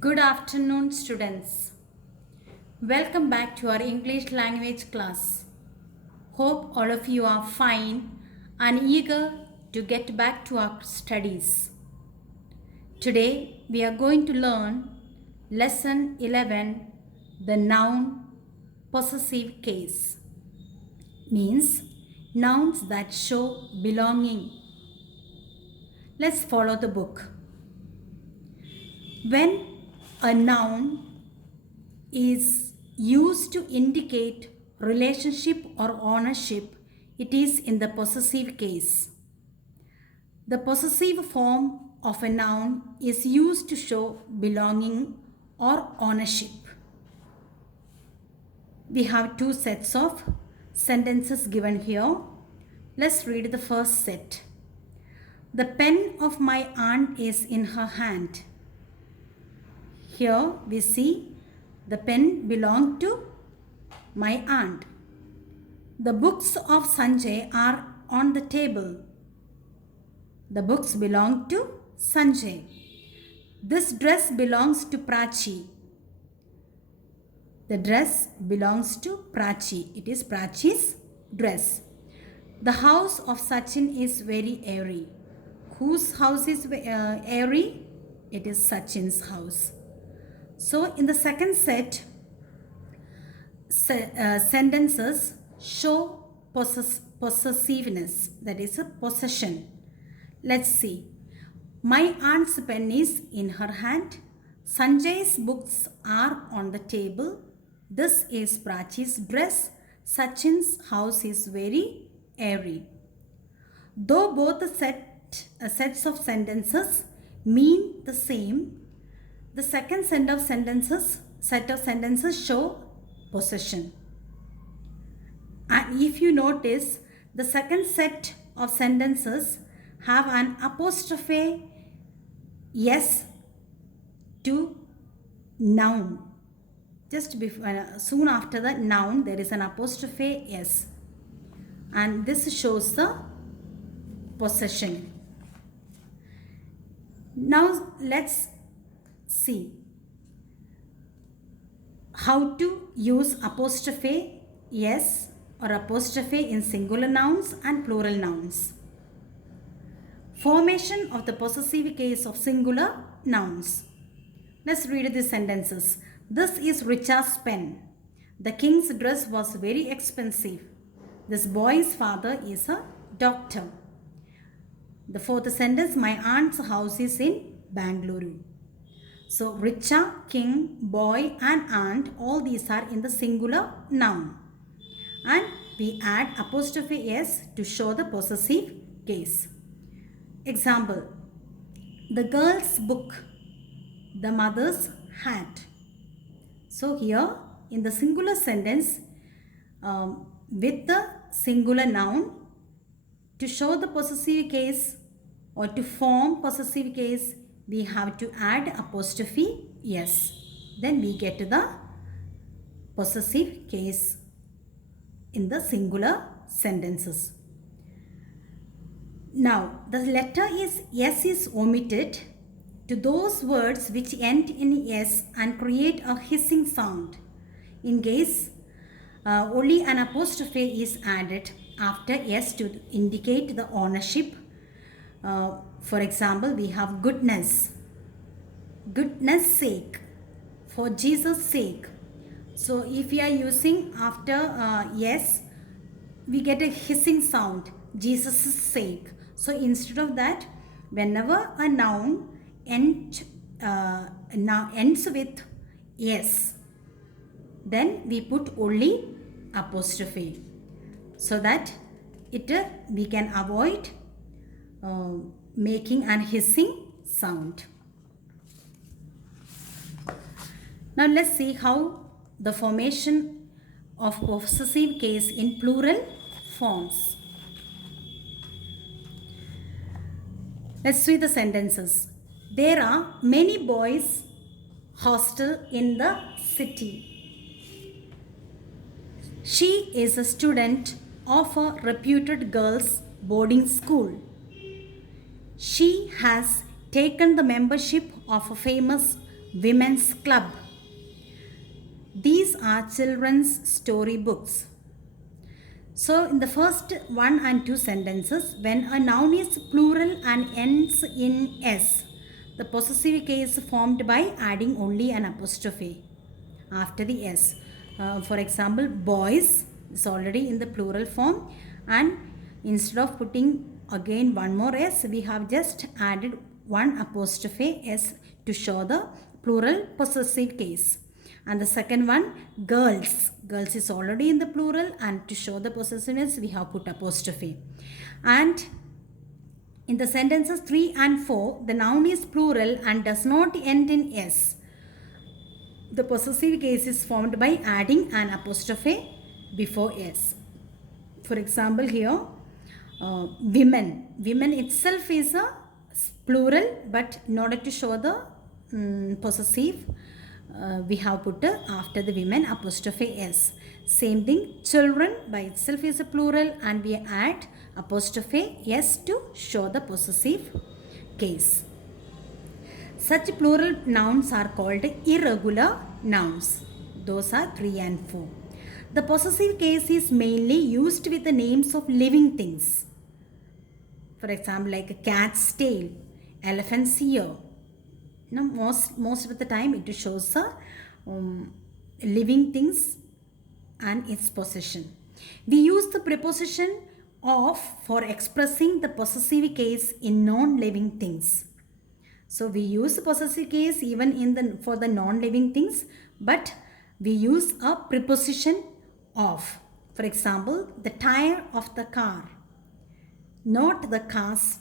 Good afternoon, students. Welcome back to our English language class. Hope all of you are fine and eager to get back to our studies. Today we are going to learn lesson 11, the noun possessive case. Means nouns that show belonging. Let's follow the book. When a noun is used to indicate relationship or ownership, it is in the possessive case. The possessive form of a noun is used to show belonging or ownership. We have two sets of sentences given here. Let's read the first set. The pen of my aunt is in her hand. Here we see the pen belonged to my aunt. The books of Sanjay are on the table. The books belong to Sanjay. This dress belongs to Prachi. The dress belongs to Prachi. It is Prachi's dress. The house of Sachin is very airy. Whose house is airy? It is Sachin's house. So in the second set, sentences show possessiveness, that is a possession. Let's see. My aunt's pen is in her hand. Sanjay's books are on the table. This is Prachi's dress. Sachin's house is very airy. Though both the sets of sentences mean the same, the second set of sentences show possession. And if you notice, the second set of sentences have an apostrophe s to noun. Just before, soon after the noun, there is an apostrophe s. And this shows the possession. Now let's see how to use apostrophe s or apostrophe in singular nouns and plural nouns. Formation of the possessive case of singular nouns. Let's read these sentences. This is Richa's pen. The king's dress was very expensive. This boy's father is a doctor. The fourth sentence, my aunt's house is in Bangalore. So Richa, king, boy and aunt, all these are in the singular noun. And we add apostrophe s to show the possessive case. Example, the girl's book, the mother's hat. So here in the singular sentence, with the singular noun, to show the possessive case or to form possessive case, we have to add apostrophe s. Then we get the possessive case in the singular sentences. Now the letter s is omitted to those words which end in s and create a hissing sound. In case only an apostrophe is added after s to indicate the ownership. For example, we have goodness sake, for Jesus' sake. So if we are using after yes, we get a hissing sound, Jesus' sake. So instead of that, whenever a noun ends with yes, then we put only apostrophe so that we can avoid making an hissing sound. Now let's see how the formation of possessive case in plural forms. Let's see the sentences. There are many boys hostel in the city. She is a student of a reputed girls' boarding school. She has taken the membership of a famous women's club. These are children's story books. So in the first 1 and 2 sentences, when a noun is plural and ends in s, the possessive case is formed by adding only an apostrophe after the s. For example, boys is already in the plural form, and instead of putting again one more s, we have just added one apostrophe s to show the plural possessive case. And the second one, girls. Girls is already in the plural, and to show the possessiveness, we have put apostrophe. And in the sentences 3 and 4, the noun is plural and does not end in s. The possessive case is formed by adding an apostrophe before s. For example, here, women. Women itself is a plural, but in order to show the possessive, we have put after the women apostrophe s. Same thing, children by itself is a plural, and we add apostrophe s to show the possessive case. Such plural nouns are called irregular nouns. Those are 3 and 4. The possessive case is mainly used with the names of living things. For example, like a cat's tail, elephant's ear. Most of the time it shows living things and its possession. We use the preposition of for expressing the possessive case in non-living things. So we use the possessive case even for the non-living things, but we use a preposition of. For example, the tire of the car, not the car's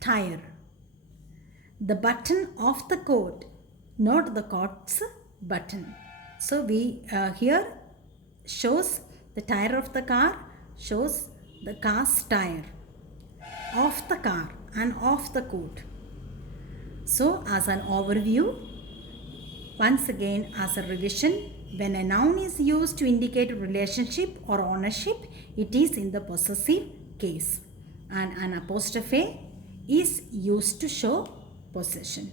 tire. The button of the coat, not the coat's button. So we here shows the tire of the car, shows the car's tire, of the car and of the coat. So as an overview, once again as a revision, when a noun is used to indicate relationship or ownership, it is in the possessive case, and an apostrophe is used to show possession.